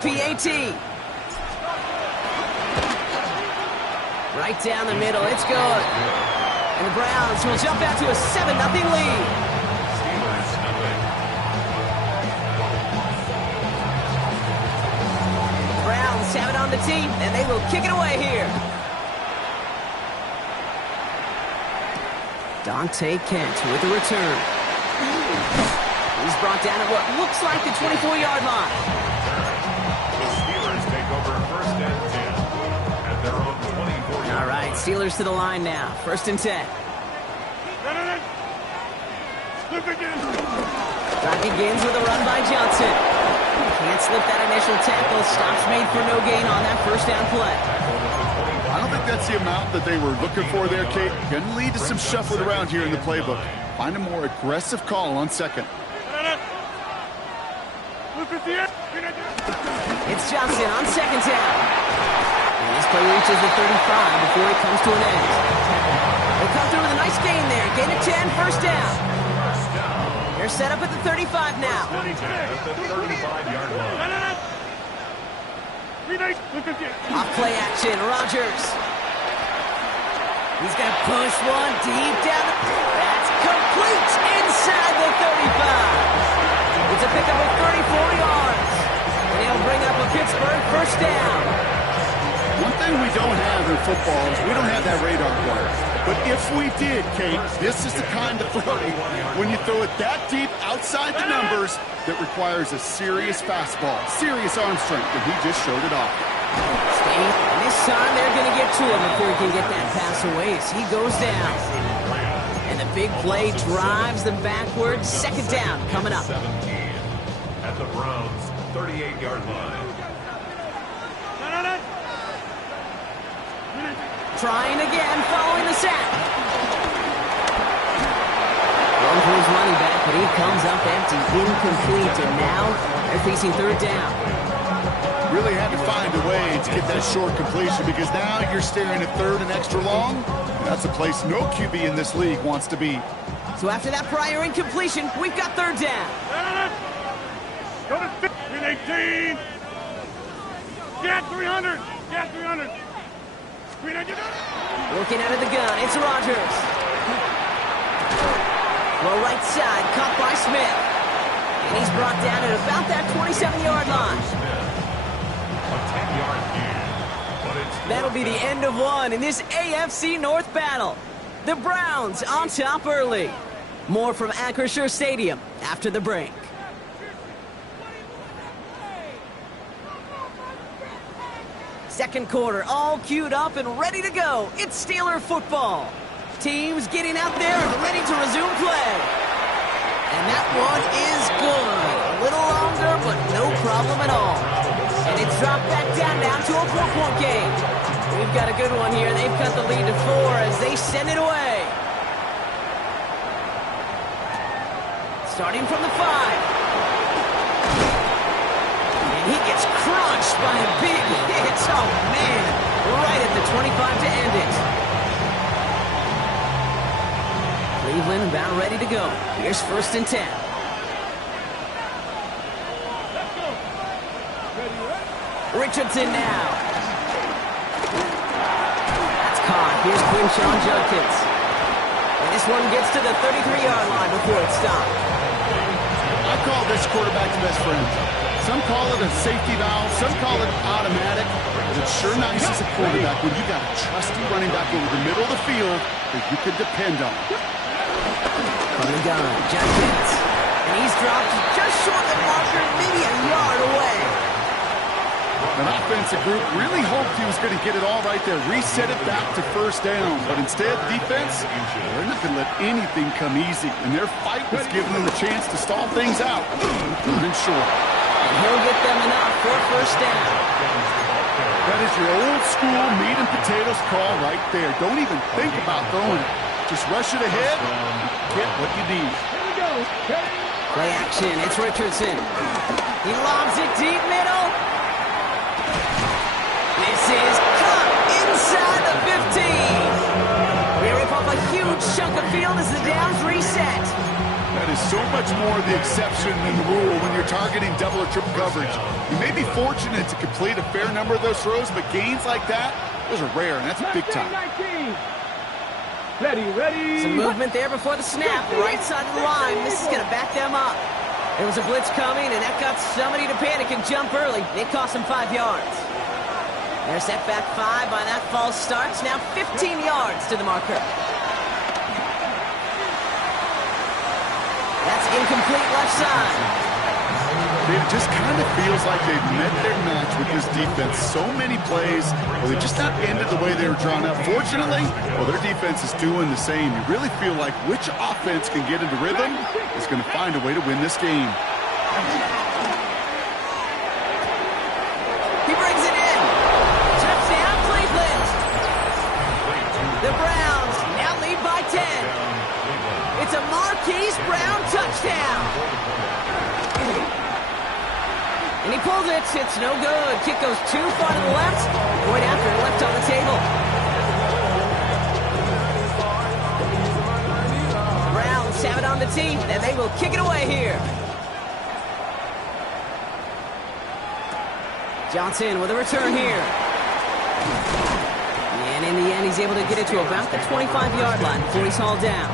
PAT. Right down the middle. It's good. And the Browns will jump out to a 7-0 lead. The Browns have it on the tee, and they will kick it away here. Dante Kent with the return. He's brought down at what looks like the 24-yard line. The Steelers take over 1st and 10 at their own 24-yard line. All right, Steelers to the line now. 1st and 10. Drive begins with a run by Johnson. Can't slip that initial tackle. Stops made for no gain on that 1st down play. I don't think that's the amount that they were looking for there, Kate. Going to lead to some shuffling around here in the playbook. Find a more aggressive call on 2nd. It's Johnson on 2nd down. And this play reaches the 35 before it comes to an end. They come through with a nice gain there. Gain of 10, 1st down. They're set up at the 35 now. At the 35-yard line. Off play action, Rodgers. He's going to push one deep down. That's complete inside the 35. It's a pickup of 34 yards. And he'll bring up a Pittsburgh 1st down. One thing we don't have in football is we don't have that radar gun. But if we did, Kate, this is the kind of throw when you throw it that deep outside the numbers that requires a serious fastball, serious arm strength, and he just showed it off. And this time they're going to get to him before he can get that pass away as he goes down. And the big play drives them backwards. 2nd down coming up. 17 at the Browns' 38-yard line. Trying again, following the sack. Going for his running back, but he comes up empty, incomplete, and now they're facing 3rd down. Really had to find a way to get that short completion because now you're staring at 3rd and extra long. That's a place no QB in this league wants to be. So after that prior incompletion, we've got 3rd down. Go to 18. Get 300. Get 300. Looking out of the gun, it's Rodgers. Low right side, caught by Smith. And he's brought down at about that 27-yard line. That'll be the end of one in this AFC North battle. The Browns on top early. More from Acrisure Stadium after the break. Second quarter, all queued up and ready to go. It's Steeler football. Teams getting out there and ready to resume play. And that one is good. A little longer, but no problem at all. And it's dropped back down now to a 4-point game. We've got a good one here. They've cut the lead to 4 as they send it away. Starting from the 5. He gets crunched by a big hit. Oh, man. Right at the 25 to end it. Cleveland about ready to go. Here's 1st and 10. Richardson now. That's caught. Here's Quinshawn Judkins. And this one gets to the 33-yard line before it's stopped. I call this quarterback's best friend. Some call it a safety valve, some call it automatic, but it's sure nice as a quarterback when you got a trusty running back over the middle of the field that you can depend on. From the gun, Judkins. And he's dropped just short of the marker, maybe a yard away. An offensive group really hoped he was going to get it all right there, reset it back to 1st down, but instead, defense, they're not going to let anything come easy, and their fight was giving them the chance to stall things out, including short. And he'll get them enough for 1st down. That is your old school meat and potatoes call right there. Don't even think about throwing it. Just rush it ahead and get what you need. Play action, it's Richardson. He lobs it deep middle. This is caught inside the 15. We rip off a huge chunk of field as the downs reset. That is so much more the exception than the rule when you're targeting double or triple coverage. You may be fortunate to complete a fair number of those throws, but gains like that, those are rare, and that's big time. Ready. Some movement there before the snap. Right side of the line. This is going to back them up. There was a blitz coming, and that got somebody to panic and jump early. It cost them 5 yards. They're set back 5 by that false start. Now 15 yards to the marker. That's incomplete left side. It just kind of feels like they've met their match with this defense. So many plays, well, they just not ended the way they were drawn up. Fortunately, well, their defense is doing the same. You really feel like which offense can get into rhythm is going to find a way to win this game. He brings it in. Touchdown, Cleveland. The Browns now lead by 10. It's a Marquise Brown touchdown. And he pulls it. It's no good. Kick goes too far to the left. Point after, left on the table. Browns have it on the tee, and they will kick it away here. Johnson with a return here. And in the end, he's able to get it to about the 25-yard line before he's hauled down.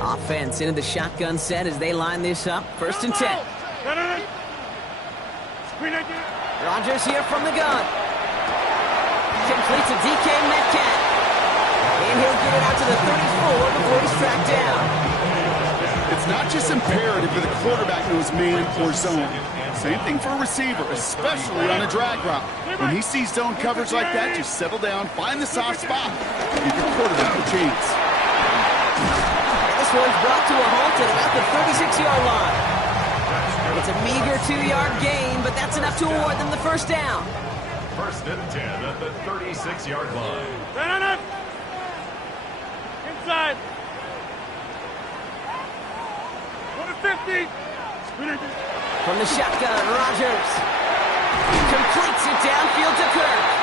Offense into the shotgun set as they line this up. 1st and 10. Rodgers here from the gun. Completes a DK Metcalf. And he'll get it out to the 34 before he's tracked down. It's not just imperative that the quarterback knows man or zone. Same thing for a receiver, especially on a drag route. When he sees zone coverage like that, just settle down, find the soft spot, give your quarterback a chance. This one's brought to a halt at about the 36-yard line. It's a meager 2-yard gain, but that's enough to award them the first down. 1st and 10 at the 36-yard line. Inside. Go to 50. From the shotgun, Rodgers completes it downfield to Kirk.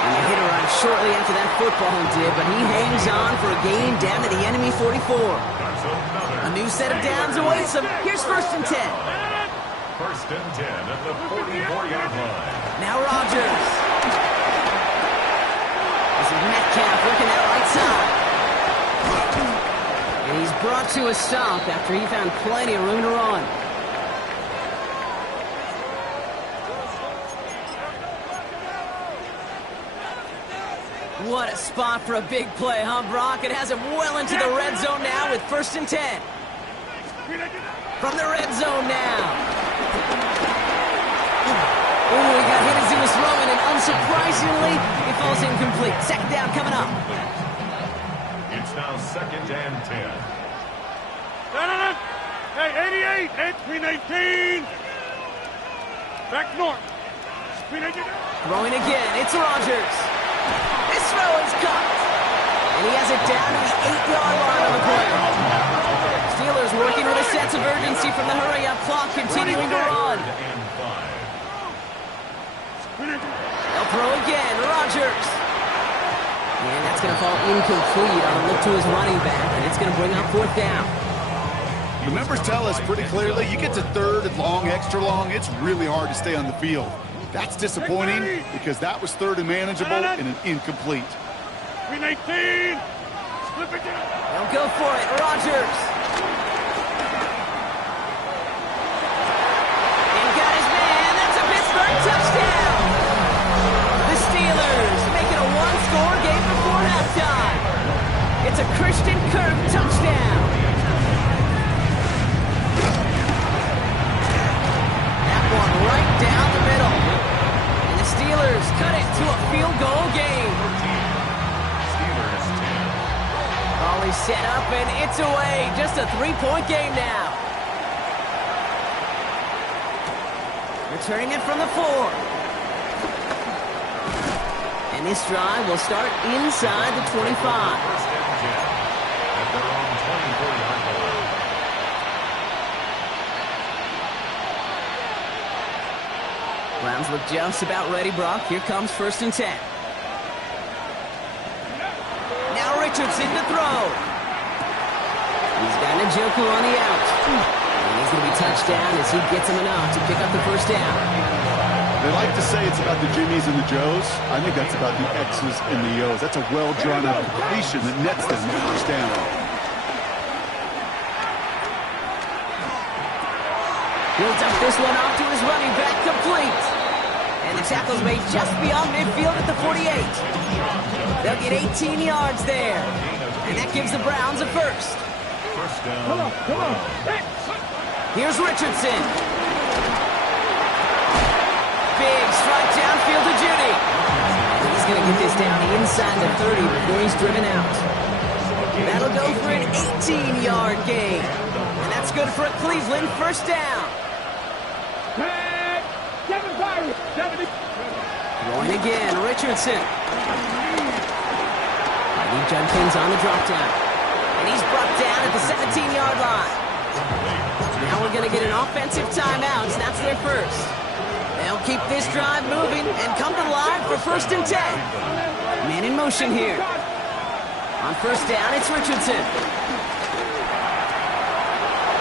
And the hit arrived shortly after that football did, but he hangs on for a gain down to the enemy 44. A new set of downs awaits him. Here's 1st and 10. 1st and 10 at the 44-yard line. Now Rodgers. This is Metcalf working that right side. And he's brought to a stop after he found plenty of room to run. What a spot for a big play, huh, Brock? It has him well into the red zone now with 1st and 10. From the red zone now. Oh, he got hit as he was throwing, and unsurprisingly, he falls incomplete. 2nd down coming up. It's now 2nd and 10. Hey, 88. Screen 18. Back north. Screen 18. Throwing again. It's Rodgers. This throw is caught. And he has it down to the 8-yard line on the play. Steelers working with a sense of urgency from the hurry-up clock, continuing to run. They'll throw again. Rodgers. And that's going to fall incomplete on a look to his running back, and it's going to bring up 4th down. The numbers tell us pretty clearly, you get to 3rd and long, extra long, it's really hard to stay on the field. That's disappointing because that was 3rd and manageable and an incomplete. Screen 18. Slip it down. They'll go for it. Rodgers. And got his man. That's a Pittsburgh touchdown. The Steelers make it a 1-score game before halftime. It's a Christian Kirk touchdown. That one right down the middle. And the Steelers cut it to a field goal game. Steelers 10. All is set up, and it's away. Just a 3-point game now. Returning it from the 4. And this drive will start inside the 25. 1st and 10 at their own 25. Browns look just about ready, Brock. Here comes 1st and 10. Now Richardson to throw. He's got Njoku on the out. And he's going to be touchdown as he gets him enough to pick up the 1st down. They like to say it's about the Jimmies and the Joes. I think that's about the X's and the O's. That's a well-drawn out completion that nets them the 1st down. Builds up this one off to his running back, complete. And the tackle's made just beyond midfield at the 48. They'll get 18 yards there. And that gives the Browns a 1st. Come on. Here's Richardson. Big strike downfield to Judy. And he's going to get this down inside the 30 before he's driven out. That'll go for an 18-yard gain. And that's good for a Cleveland 1st down. Going again, Richardson. Lee Judkins on the drop down. And he's brought down at the 17-yard line. Now we're going to get an offensive timeout, and that's their 1st. They'll keep this drive moving and come to the line for 1st and 10. Man in motion here. On 1st down, it's Richardson.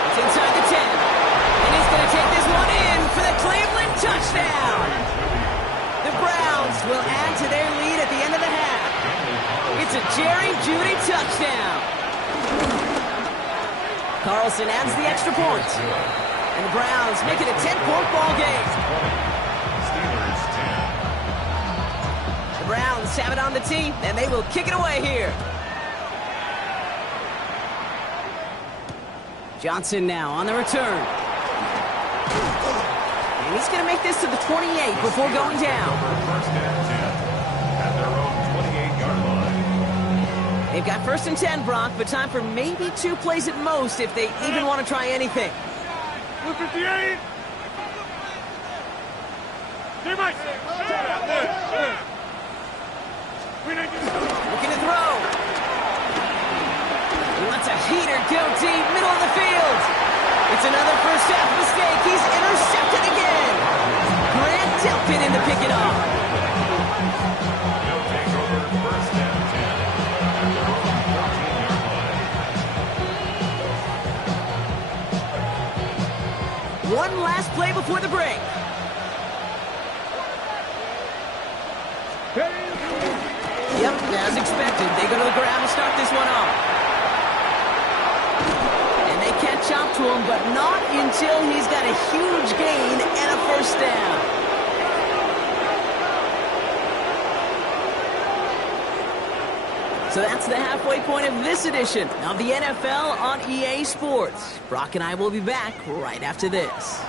It's inside the 10. And he's going to take this one in for the Cleveland touchdown. The Browns will add to their lead at the end of the half. It's a Jerry Jeudy touchdown. Carlson adds the extra point. And the Browns make it a 10-point ball game. Steelers 10. The Browns have it on the tee, and they will kick it away here. Johnson now on the return. And he's going to make this to the 28 before going down. 1st and 10 at their own 28-yard line. They've got 1st and 10, Brock, but time for maybe 2 plays at most if they even want to try anything. 58. Looking to throw. He lets a heater go deep, middle of the field. It's another 1st half mistake. He's intercepted again. Grant Delpit in to pick it off. They'll take over 1st and 10 at their own 14-yard line. One last play before the break. Yep, as expected, they go to the ground to start this one off. And they catch up to him, but not until he's got a huge gain and a 1st down. So that's the halfway point of this edition of the NFL on EA Sports. Brock and I will be back right after this.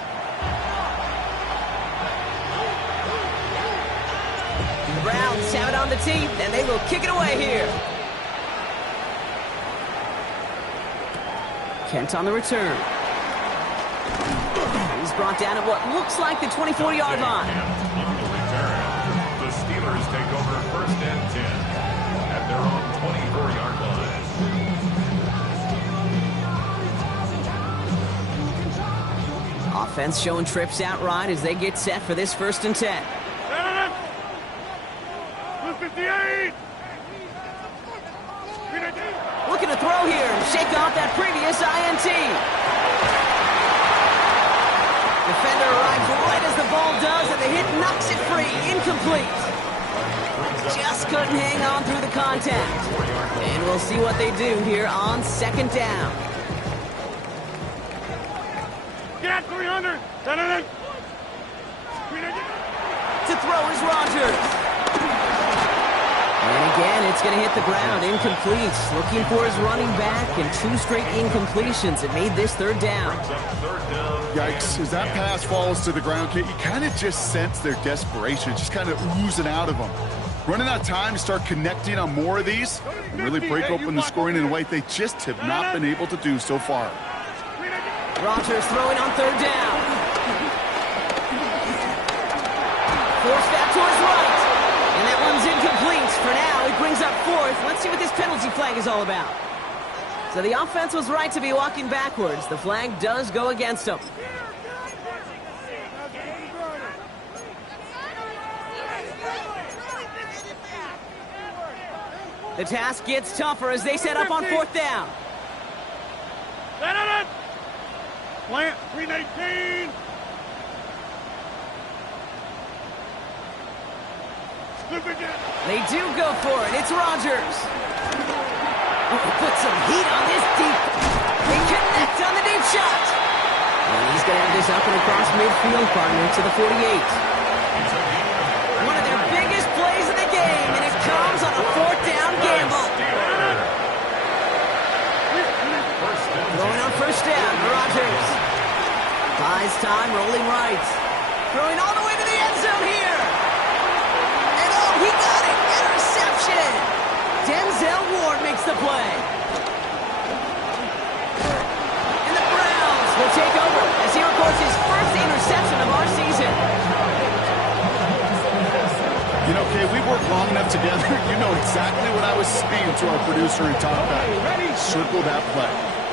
The Browns have it on the tee, and they will kick it away here. Kent on the return. He's brought down at what looks like the 24-yard line. On the return, the Steelers take over 1st and 10 at their own 24-yard line. Offense showing trips out right as they get set for this 1st and 10. 58. Looking to throw here and shake off that previous INT. Defender arrives right as the ball does, and the hit knocks it free. Incomplete. Just couldn't hang on through the contact. And we'll see what they do here on 2nd down. Get 300. To throw is Rogers. And again, it's going to hit the ground. Incomplete. Looking for his running back, and 2 straight incompletions. It made this 3rd down. Yikes, as that pass falls to the ground, you kind of just sense their desperation, just kind of oozing out of them. Running out of time to start connecting on more of these and really break open the scoring in a way they just have not been able to do so far. Rogers throwing on 3rd down. Forced back to his right. And that one's incomplete. For now, he brings up 4th. Let's see what this penalty flag is all about. So the offense was right to be walking backwards. The flag does go against them. The task gets tougher as they set up on 4th down. Plant 319. They do go for it. It's Rodgers. Put some heat on this deep. They connect on the deep shot. And he's going to have this up and across midfield, partner, to the 48. One of their biggest plays of the game, and it comes on a 4th down gamble. Throwing on 1st down, Rodgers. Buys time, rolling right. Throwing all the way to the end zone here. And oh, he got it. Interception. Denzel Ward makes the play. And the Browns will take over as he records his first interception of our season. You know, Kay, we worked long enough together. You know exactly what I was saying to our producer and Top Back. Circle that play.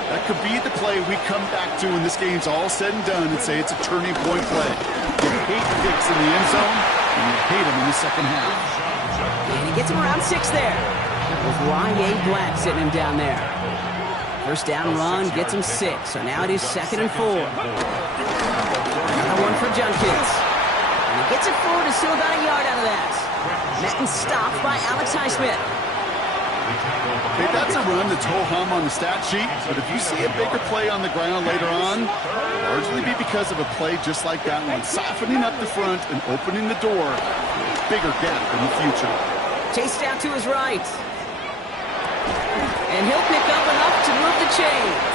That could be the play we come back to when this game's all said and done and say it's a turning point play. You hate Dix in the end zone, and you hate him in the second half. And he gets him around 6 there. With Y.A. Black sitting him down there. 1st down run gets him 6. So now it is 2nd and 4. Another one for Junkins. And he gets it forward and still got a yard out of that. Met and stopped by Alex Highsmith. Okay, that's a run that's ho-hum on the stat sheet, but if you see a bigger play on the ground later on, it'll largely be because of a play just like that one, softening up the front and opening the door for a bigger gap in the future. Chased out to his right. And he'll pick up enough to move the chains.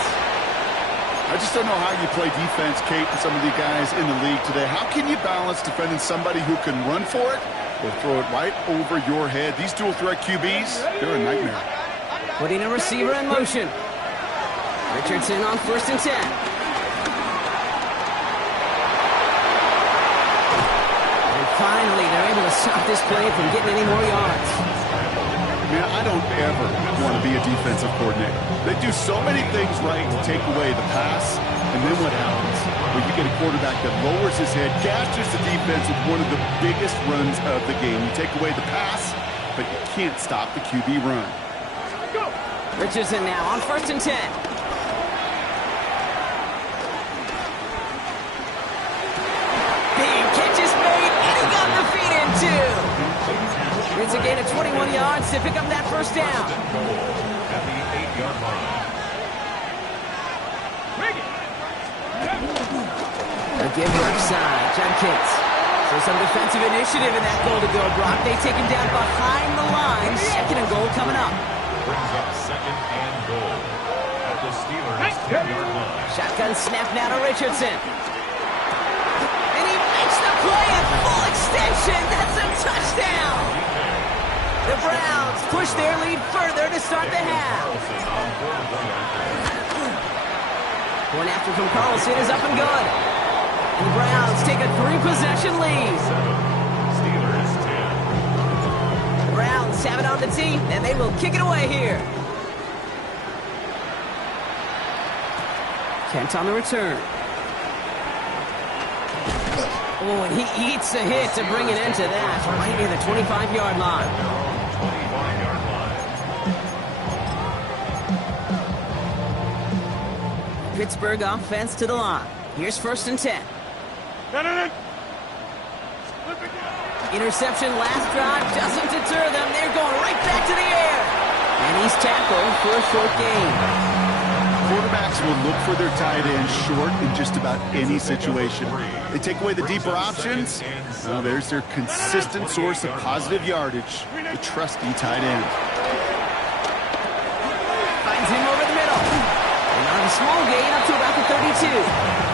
I just don't know how you play defense, Kate, and some of the guys in the league today. How can you balance defending somebody who can run for it or throw it right over your head? These dual threat QBs, they're a nightmare. Putting a receiver in motion. Richardson on 1st and 10. And finally, they're able to stop this play from getting any more yards. Man, I don't ever want to be a defensive coordinator. They do so many things right to take away the pass, and then what happens? Well, you get a quarterback that lowers his head, gashes the defense with one of the biggest runs of the game. You take away the pass, but you can't stop the QB run. Richardson now on 1st and 10. Big catch is made, and he got the feet in too. It's a gain of 21 yards to pick up that 1st down. At the 8-yard line. A give left side, Junkins. So some defensive initiative in that goal to go, Brock. They take him down behind the line. 2nd and goal coming up. Brings up 2nd and goal at the Steelers' 10-yard line. Shotgun snap now to Richardson. And he makes the play at full extension. That's a touchdown. The Browns push their lead further to start the half. One after from Carlson is up and good. And the Browns take a 3-possession lead. Steelers 10. The Browns have it on the tee, and they will kick it away here. Kent on the return. Oh, and he eats a hit to bring an end to that, right near the 25-yard line. 25-yard line. Pittsburgh offense to the line. Here's 1st and 10. Interception last drive doesn't deter them. They're going right back to the air. And he's tackled for a short gain. Quarterbacks will look for their tight end short in just about any situation. They take away the deeper options. Well, there's their consistent source of positive yardage, the trusty tight end. Finds him over the middle. And on a small gain up to about the 32.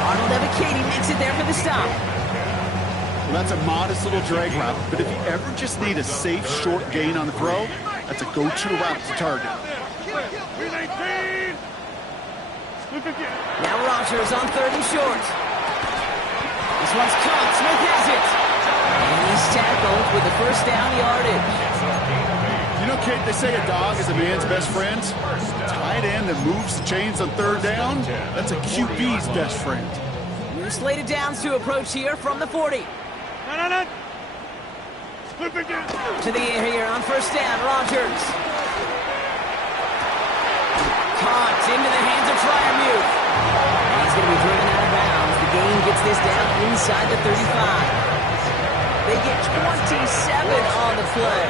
Arnold Evacati makes it there for the stop. Well, that's a modest little drag route, but if you ever just need a safe short gain on the throw, that's a go-to route to target. Now Rodgers on 3rd and short. This one's caught. Smith has it. And he's tackled with the 1st down yardage. You know, Kate, they say a dog is a man's best friend. Tight end that moves the chains on 3rd down, that's a QB's best friend. New slated downs to approach here from the 40. To the air here on 1st down, Rodgers. punt into the hands of Fryermuth. And he's going to be driven out of bounds. The gain gets this down inside the 35. They get 27 on the play.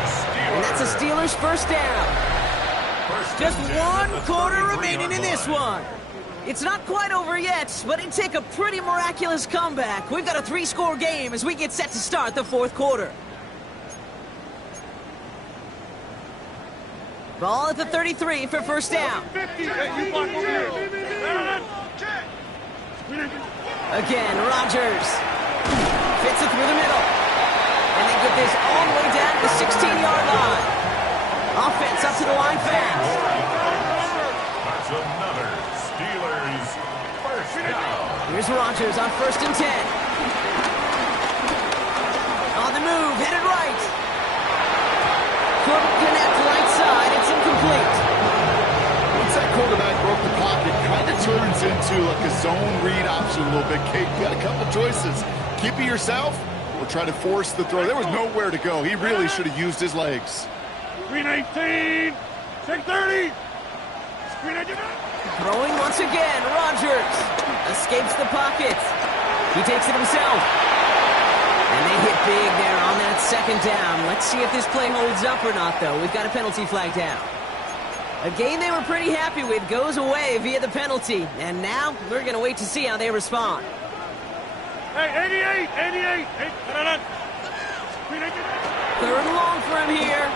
And that's a Steelers first down. Just one quarter remaining in this one. It's not quite over yet, but it'd take a pretty miraculous comeback. We've got a 3-score game as we get set to start the fourth quarter. Ball at the 33 for first down. Again, Rodgers fits it through the middle. And they get this all the way down to the 16-yard line. Offense up to the line fast. That's another Steelers first down. Here's Rodgers on 1st and 10. On the move, headed right. Couldn't connect right side. It's incomplete. Once that quarterback broke the pocket, kind of turns into like a zone read option a little bit. Kate, you got a couple choices. Keep it yourself or try to force the throw. There was nowhere to go. He really should have used his legs. Screen 18. 630. Screen 18. Throwing once again, Rodgers escapes the pocket. He takes it himself. And they hit big there on that second down. Let's see if this play holds up or not, though. We've got a penalty flag down. A game they were pretty happy with goes away via the penalty. And now we're going to wait to see how they respond. Hey, 88. Third and long for him here.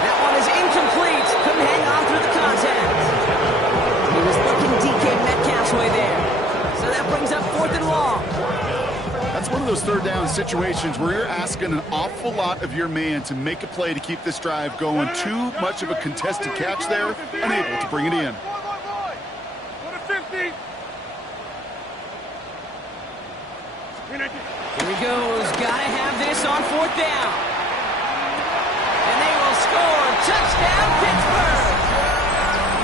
That one is incomplete. Couldn't hang on through the contact. He was looking DK Metcalf's way there. So that brings up 4th and long. That's one of those third down situations where you're asking an awful lot of your man to make a play to keep this drive going. Too much of a contested catch there, unable to bring it in. Here he goes. Gotta have this on 4th down. And they will score. Touchdown, Pittsburgh.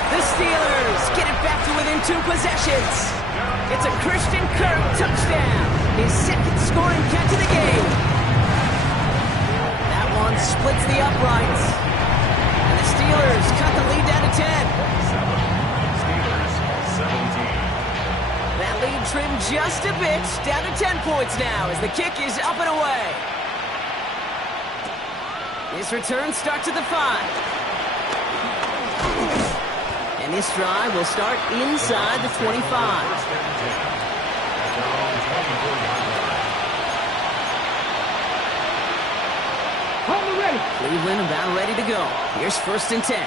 The Steelers get it back to within 2 possessions. It's a Christian Kirk touchdown. His second scoring catch of the game. That one splits the uprights. And the Steelers cut the lead down to 10. Steelers 17. That lead trimmed just a bit, down to 10 points now as the kick is up and away. This return starts at the 5. And this drive will start inside the 25. Cleveland about ready to go. Here's 1st and 10.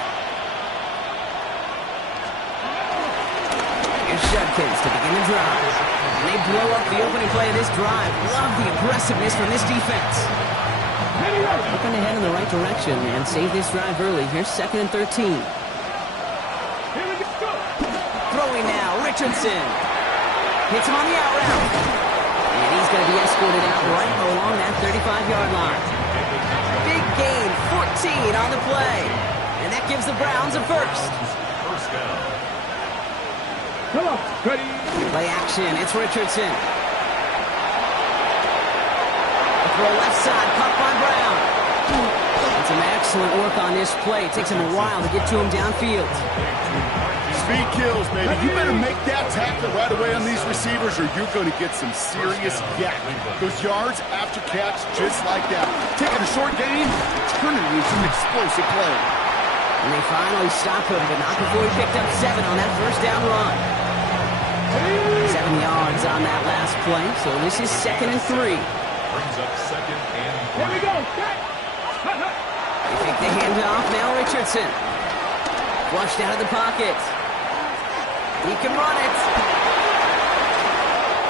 Here's Judkins to begin the drive. And they blow up the opening play of this drive. Love the aggressiveness from this defense. Looking to head in the right direction and save this drive early. Here's 2nd and 13. Throwing now, Richardson. Hits him on the out route. And he's going to be escorted out right along that 35-yard line. Big gain, 14 on the play. And that gives the Browns a first. First down. Come on, ready. Play action, it's Richardson. A throw left side, caught by Brown. And some excellent work on this play. It takes him a while to get to him downfield. Speed kills, baby. You better make that tackle right away on these receivers or you're going to get some serious yak. Those yards after catch just like that. Taking a short gain, turning it into an explosive play. And they finally stop him, but not before he picked up 7 on that first down run. 7 yards on that last play, so this is 2nd and 3. Brings up 2nd and 3. Here we go. They take the handoff, now Richardson. Flushed out of the pocket. He can run it.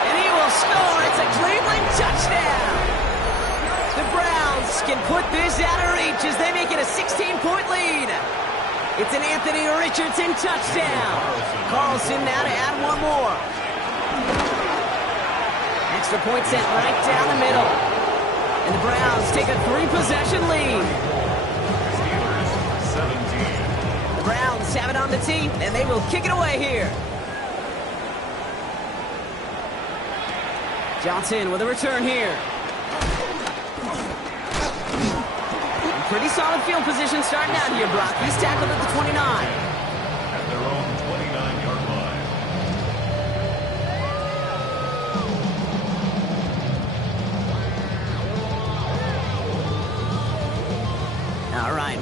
And he will score. It's a Cleveland touchdown. The Browns can put this out of reach as they make it a 16-point lead. It's an Anthony Richardson touchdown. Carlson now to add one more. Extra point sent right down the middle. And the Browns take a 3-possession lead. Steelers 17. The Browns have it on the tee, and they will kick it away here. Johnson with a return here. Pretty solid field position starting out here, Brock. He's tackled at the 29. At their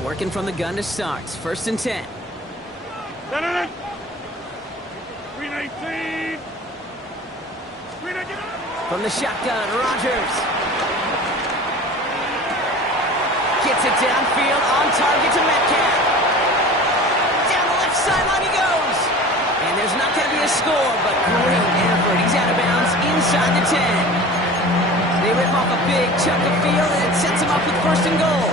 Working from the gun to start. 1st and 10. 319. From the shotgun, Rodgers. Gets it downfield, on target to Metcalf. Down the left sideline he goes. And there's not going to be a score, but great effort. He's out of bounds inside the 10. They rip off a big chunk of field, and it sets him up with 1st and goal.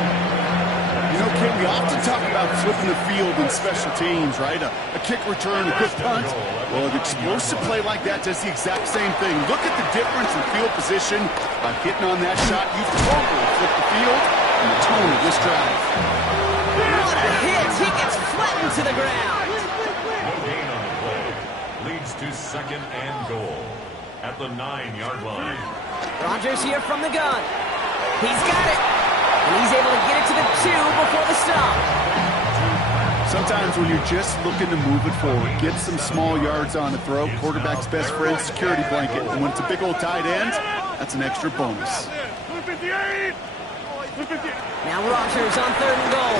You know, Ken, we often talk about flipping the field in special teams, right? A kick return, a good punt. Well, an explosive play like that does the exact same thing. Look at the difference in field position. By getting on that shot, you totally flip the field and the tone of this drive. What a hit! He gets flattened to the ground. No gain on the play. Leads to 2nd and goal at the 9-yard line. Rodgers here from the gun. He's got it. And he's able to get it to the 2 before the stop. Sometimes when you're just looking to move it forward, get some small yards on the throw, quarterback's best friend, security blanket. And when it's a big old tight end, that's an extra bonus. Now Rodgers on 3rd and goal.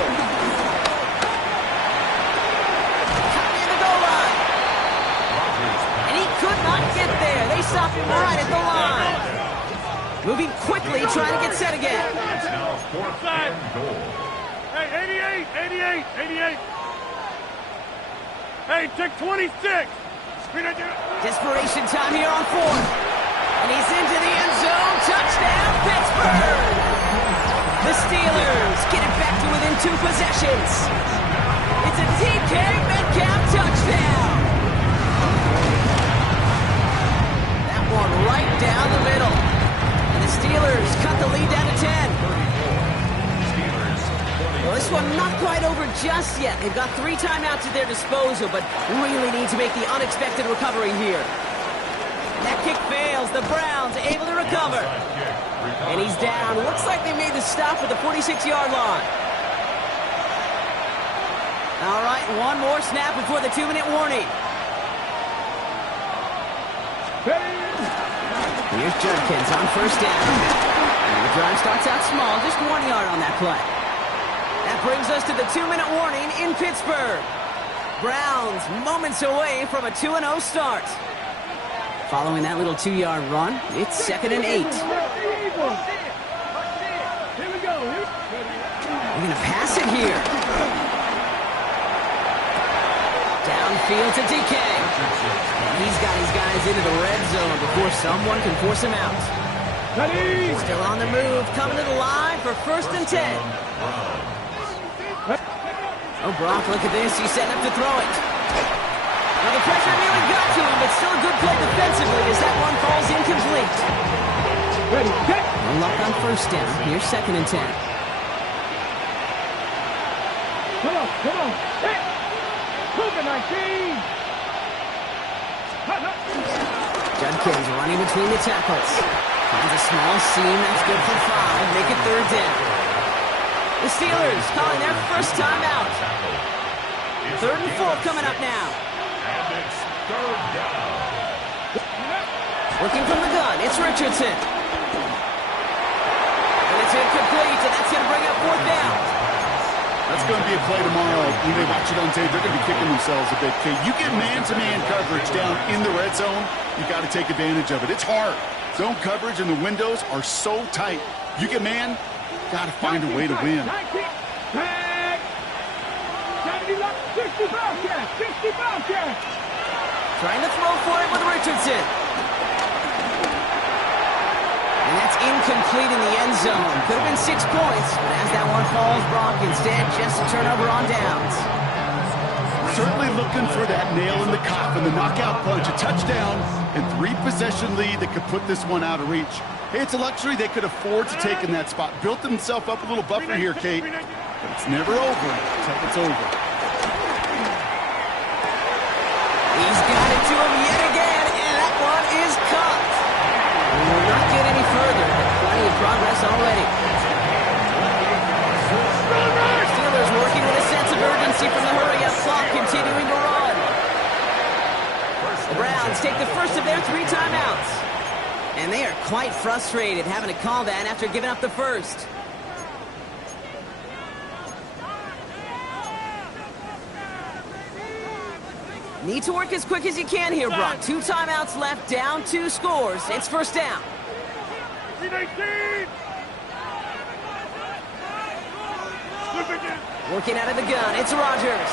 Caught near the goal line. And he could not get there. They stopped him right at the line. Moving quickly, trying to get set again. It's now 4th and goal. Hey, 88. Hey, take 26. Desperation time here on 4th. And he's into the end zone. Touchdown, Pittsburgh! The Steelers get it back to within 2 possessions. It's a DK Metcalf touchdown. That one right down the middle. And the Steelers cut the lead down to 10. Well, this one not quite over just yet. They've got 3 timeouts at their disposal, but really need to make the unexpected recovery here. That kick fails. The Browns able to recover. And he's down. Looks like they made the stop at the 46-yard line. All right, one more snap before the 2-minute warning. Here's Judkins on 1st down. And the drive starts out small, just 1 yard on that play. That brings us to the 2-minute warning in Pittsburgh. Browns moments away from a 2-0 start. Following that little 2-yard run, it's 2nd and 8. We're going to pass it here. Downfield to DK. He's got his guys into the red zone before someone can force him out. Still on the move, coming to the line for 1st and 10. Oh, Brock, look at this. He's setting up to throw it. Now the pressure nearly got to him, but still a good play defensively as that one falls incomplete. No luck on 1st down. Here's 2nd and 10. Come on. Hey! Move it, 19! Judkins running between the tackles. Finds a small seam. That's good for 5. Make it 3rd down. The Steelers calling their first time out. 3rd and 4 coming up now. And it's 3rd down. Looking from the gun, it's Richardson. And it's incomplete, and that's going to bring up 4th down. That's going to be a play tomorrow. When they watch it on tape, they're going to be kicking themselves a bit. Okay, you get man-to-man coverage down in the red zone, you got to take advantage of it. It's hard. Zone coverage and the windows are so tight. You get man, got to find a way to win. 60 Bobcats. Trying to throw for it with Richardson. And that's incomplete in the end zone. Could have been 6 points, but as that one falls, Brock, instead, just a turnover on downs. Certainly looking for that nail in the coffin, the knockout punch, a touchdown, and 3-possession lead that could put this one out of reach. Hey, it's a luxury they could afford to take in that spot. Built themselves up a little buffer here, Kate, but it's never over until it's over. He's got it to him yet again, and that one is caught. We'll not get any further, but plenty of progress already. Steelers working with a sense of urgency from the hurry-up clock, continuing to run. The Browns take the first of their 3 timeouts. And they are quite frustrated having to call that after giving up the first. Need to work as quick as you can here, Brock. 2 timeouts left, down 2 scores. It's first down. 319. Working out of the gun, it's Rodgers.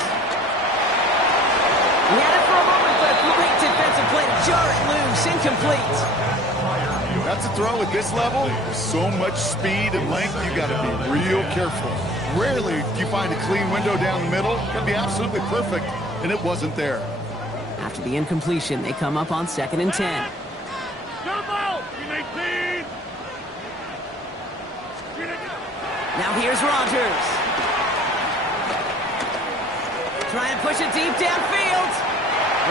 He had it for a moment, but a great defensive play to jar it loose, incomplete. That's a throw at this level. So much speed and length, you got to be real careful. Rarely do you find a clean window down the middle. It'd be absolutely perfect, and it wasn't there. After the incompletion, they come up on 2nd and 10. Double. 319. Now here's Rodgers. Trying to push it deep downfield.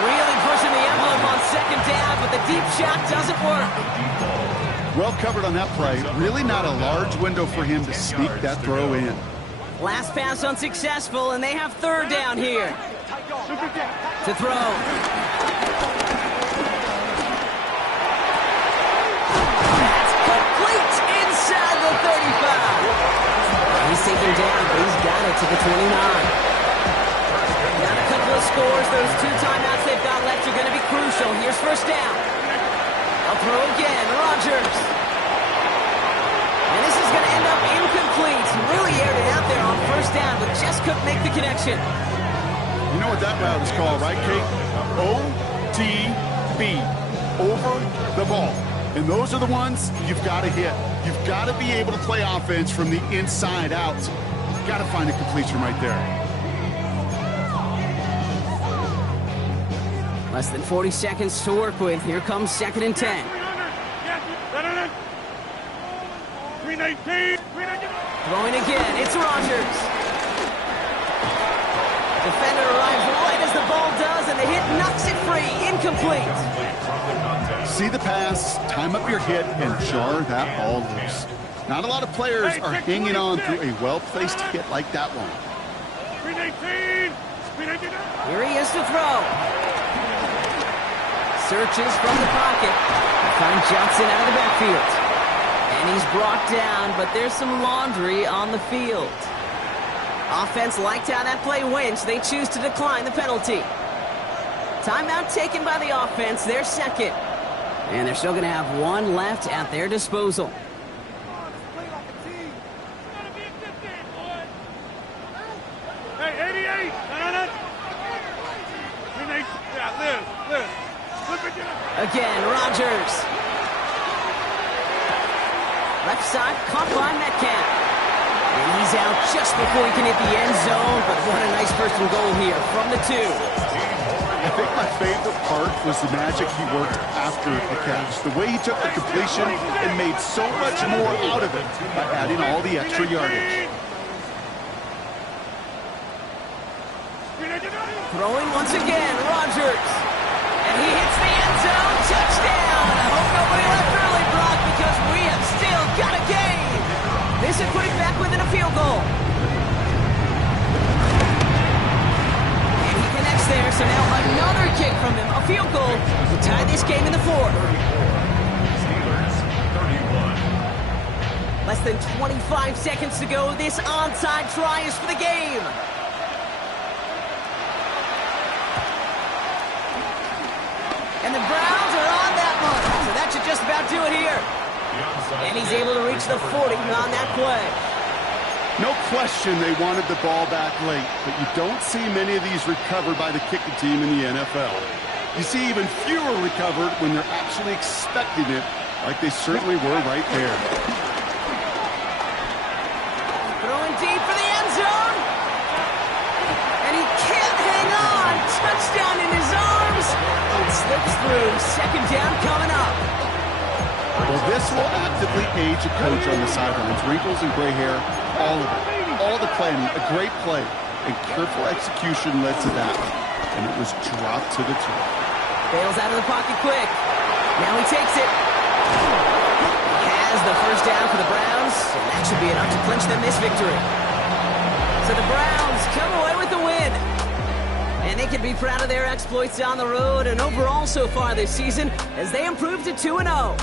Really pushing the envelope on 2nd down, but the deep shot doesn't work. Well covered on that play. Really not a large window for him to sneak that throw in. Last pass unsuccessful, and they have 3rd down here. To throw. That's complete inside the 35. He's taken down, but he's got it to the 29. Got a couple of scores. Those 2 timeouts they've got left are going to be crucial. Here's first down. I'll throw again. Rodgers. And this is going to end up incomplete. Really aired it out there on first down, but just couldn't make the connection. You know what that route is called, right, Kate? OTB. Over the ball. And those are the ones you've got to hit. You've got to be able to play offense from the inside out. You've got to find a completion right there. Less than 40 seconds to work with. Here comes 2nd and 10. 319. Throwing again. It's Rodgers. Defender arrives right as the ball does, and the hit knocks it free. Incomplete. See the pass, time up your hit, and jar that ball loose. Not a lot of players are hanging on through a well-placed hit like that one. 319. Here he is to throw. Searches from the pocket. Finds Johnson out of the backfield. And he's brought down, but there's some laundry on the field. Offense liked how that play went. They choose to decline the penalty. Timeout taken by the offense, their 2nd. And they're still going to have 1 left at their disposal. Hey, 88. Live. Again, Rodgers. Left side, caught by Metcalf. And he's out just before he can hit the end zone, but what a nice first and goal here from the 2. I think my favorite part was the magic he worked after the catch. The way he took the completion and made so much more out of it by adding all the extra yardage. Throwing once again, Rodgers. And he hits the end zone. Touchdown! I hope nobody left early, Brock, because we have still got a game. This is putting back within a field goal. And he connects there, so now another kick from him. A field goal to tie this game in the 4th. Steelers, 31. Less than 25 seconds to go. This onside try is for the game. And the Browns are on that one. So that should just about do it here. And he's able to reach the 40 on that play. No question they wanted the ball back late, but you don't see many of these recovered by the kicking team in the NFL. You see even fewer recovered when they're actually expecting it, like they certainly were right there. Throwing deep for the end zone. And he can't hang on. Touchdown in his arms. It slips through. 2nd down coming up. Well, this will actively age a coach on the sidelines. Wrinkles and gray hair, all of it. All the planning, a great play, and careful execution led to that. And it was dropped to the turf. Bails out of the pocket quick. Now he takes it. He has the first down for the Browns, and that should be enough to clinch them this victory. So the Browns come away with the win. And they can be proud of their exploits on the road and overall so far this season as they improve to 2-0.